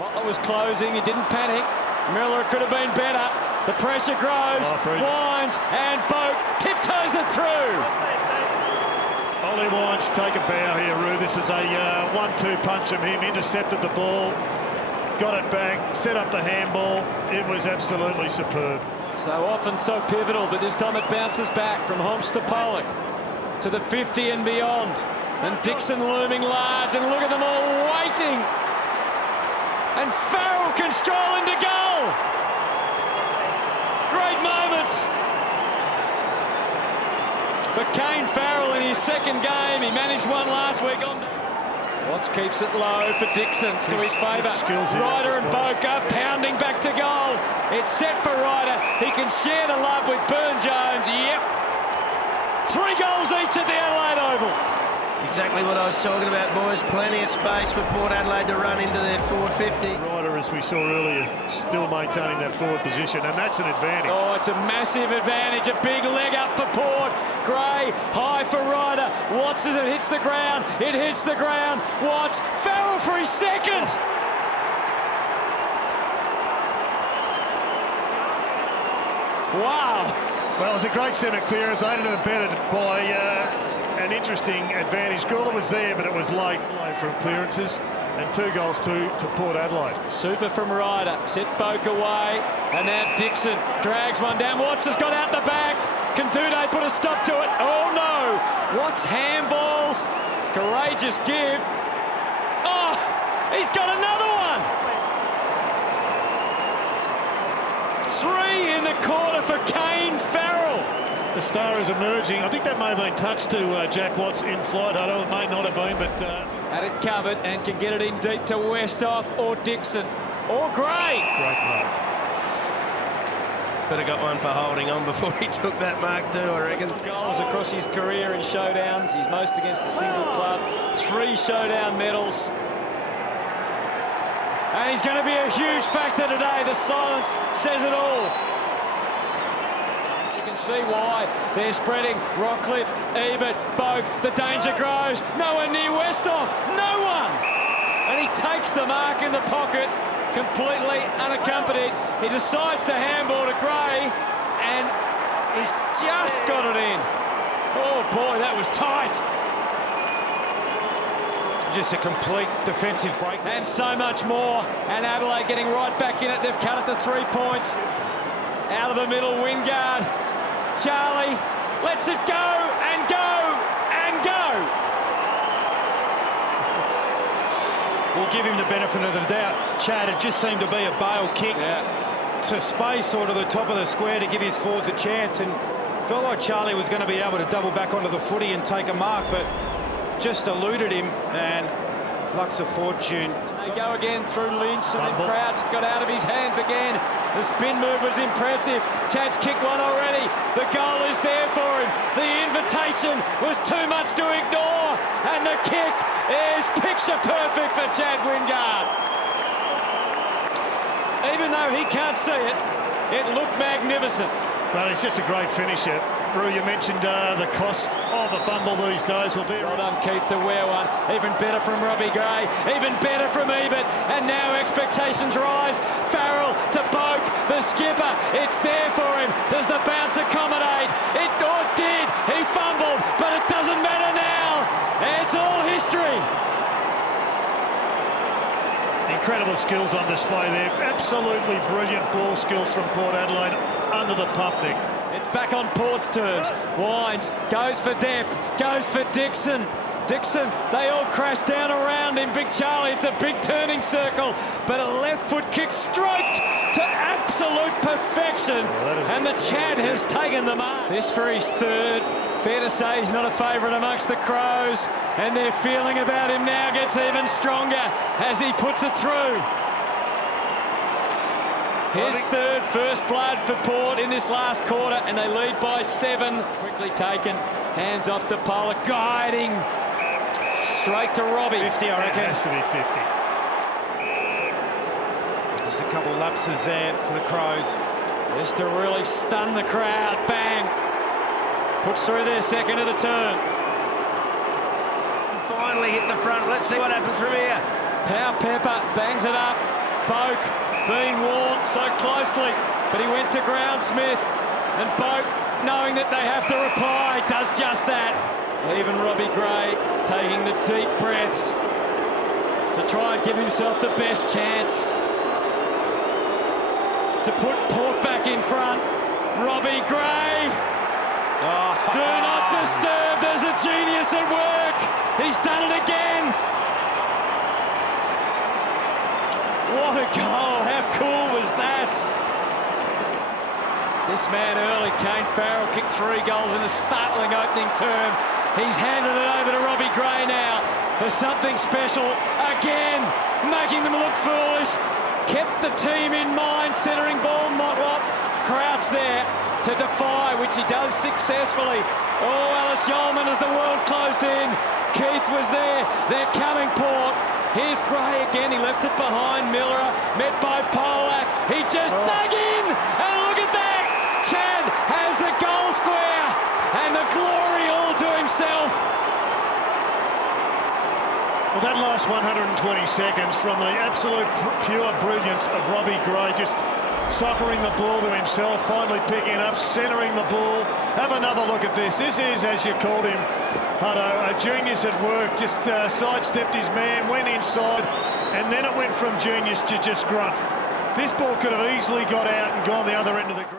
Mottler was closing, he didn't panic. Miller could have been better. The pressure grows, Wines and Boak tiptoes it through. Ollie Wines take a bow here, Roo. This is a 1-2 punch from him. Intercepted the ball, got it back, set up the handball. It was absolutely superb. So often so pivotal, but this time it bounces back from Holmes to Pollock to the 50 and beyond. And Dixon looming large, and look at them all waiting. And Farrell can stroll into goal. Great moments for Kane Farrell in his second game. He managed one last week. Watts keeps it low for Dixon to his favour. Ryder and Boak are pounding back to goal. It's set for Ryder. He can share the love with Burne-Jones. Yep. 3 goals each at the Adelaide Oval. Exactly what I was talking about, boys. Plenty of space for Port Adelaide to run into their 450. Ryder, as we saw earlier, still maintaining that forward position, and that's an advantage. Oh, it's a massive advantage. A big leg up for Port. Gray, high for Ryder. Watts as it hits the ground. It hits the ground. Watts, Farrell for his second. Wow. Well, it was a great centre clearance, aided and abetted by an interesting advantage. Gawler was there, but it was late from clearances. And 2 goals to Port Adelaide. Super from Ryder. Set Boak away. And now Dixon drags one down. Watts has got out the back. Can Duday put a stop to it? Oh, no. Watts handballs. It's courageous give. Oh, he's got another one. 3 in the quarter for Kane Farrell. The star is emerging. I think that may have been touched to Jack Watts in flight. I know it may not have been, but... Had it covered and can get it in deep to Westhoff or Dixon or Gray. Great mark. Could have got one for holding on before he took that mark too, I reckon. Goals across his career in showdowns. He's most against a single club. 3 showdown medals. And he's going to be a huge factor today. The silence says it all. You can see why they're spreading. Rockcliffe, Ebert, Boak. The danger grows. No one near Westhoff. No one. And he takes the mark in the pocket, completely unaccompanied. He decides to handball to Gray, and he's just got it in. Oh boy, that was tight. Just a complete defensive break. And so much more. And Adelaide getting right back in it. They've cut it to 3 points. Out of the middle, Wingard. Charlie lets it go and go and go. We'll give him the benefit of the doubt. Chad, it just seemed to be a bail kick to space or to the top of the square to give his forwards a chance, and felt like Charlie was going to be able to double back onto the footy and take a mark, but just eluded him, and luck's of fortune. They go again through Lynch, and then Crouch got out of his hands again. The spin move was impressive. Chad's kicked one already. The goal is there for him. The invitation was too much to ignore, and the kick is picture perfect for Chad Wingard. Even though he can't see it, it looked magnificent. Well, it's just a great finisher. Roo, you mentioned the cost of a fumble these days. Well, there. Well done, Keith, to wear one. Even better from Robbie Gray. Even better from Ebert. And now expectations rise. Farrell to Boak, the skipper. It's there for him. Does the bounce accommodate? It did. He fumbled, but it doesn't matter now. It's all history. Incredible skills on display there. Absolutely brilliant ball skills from Port Adelaide under the pump, Nick. It's back on Port's terms. Wines goes for depth, goes for Dixon. Dixon, they all crash down around him. Big Charlie, it's a big turning circle, but a left foot kick straight to absolute perfection. And the Chad has taken the mark. This for his 3rd. Fair to say he's not a favourite amongst the Crows, and their feeling about him now gets even stronger as he puts it through. His 3rd first blood for Port in this last quarter, and they lead by 7. Quickly taken, hands off to Pollock, guiding straight to Robbie. 50, I reckon. It has to be 50. Just a couple lapses there for the Crows. Just to really stun the crowd. Bang. Puts through their second of the turn. Finally hit the front. Let's see what happens from here. Power Pepper bangs it up. Boak being warned so closely, but he went to ground, Smith. And Boak, knowing that they have to reply, does just that. Even Robbie Gray taking the deep breaths to try and give himself the best chance to put Port back in front. Robbie Gray. Do not disturb. There's a genius at work. He's done it again. What a goal. How cool was that? This man early, Kane Farrell, kicked 3 goals in a startling opening term. He's handed it over to Robbie Gray now for something special. Again, making them look foolish. Kept the team in mind, centering ball. Motlop crouched there to defy, which he does successfully. Oh, Alice Yeoman as the world closed in. Keith was there. They're coming, Port. Here's Gray again. He left it behind. Miller met by Polak. He just dug in. And look at that. Chad has the goal square. And the glory all to himself. Well, that last 120 seconds from the absolute pure brilliance of Robbie Gray, just soccering the ball to himself, finally picking it up, centering the ball. Have another look at this. This is, as you called him, Hutto, a genius at work. Just sidestepped his man, went inside, and then it went from genius to just grunt. This ball could have easily got out and gone the other end of the ground.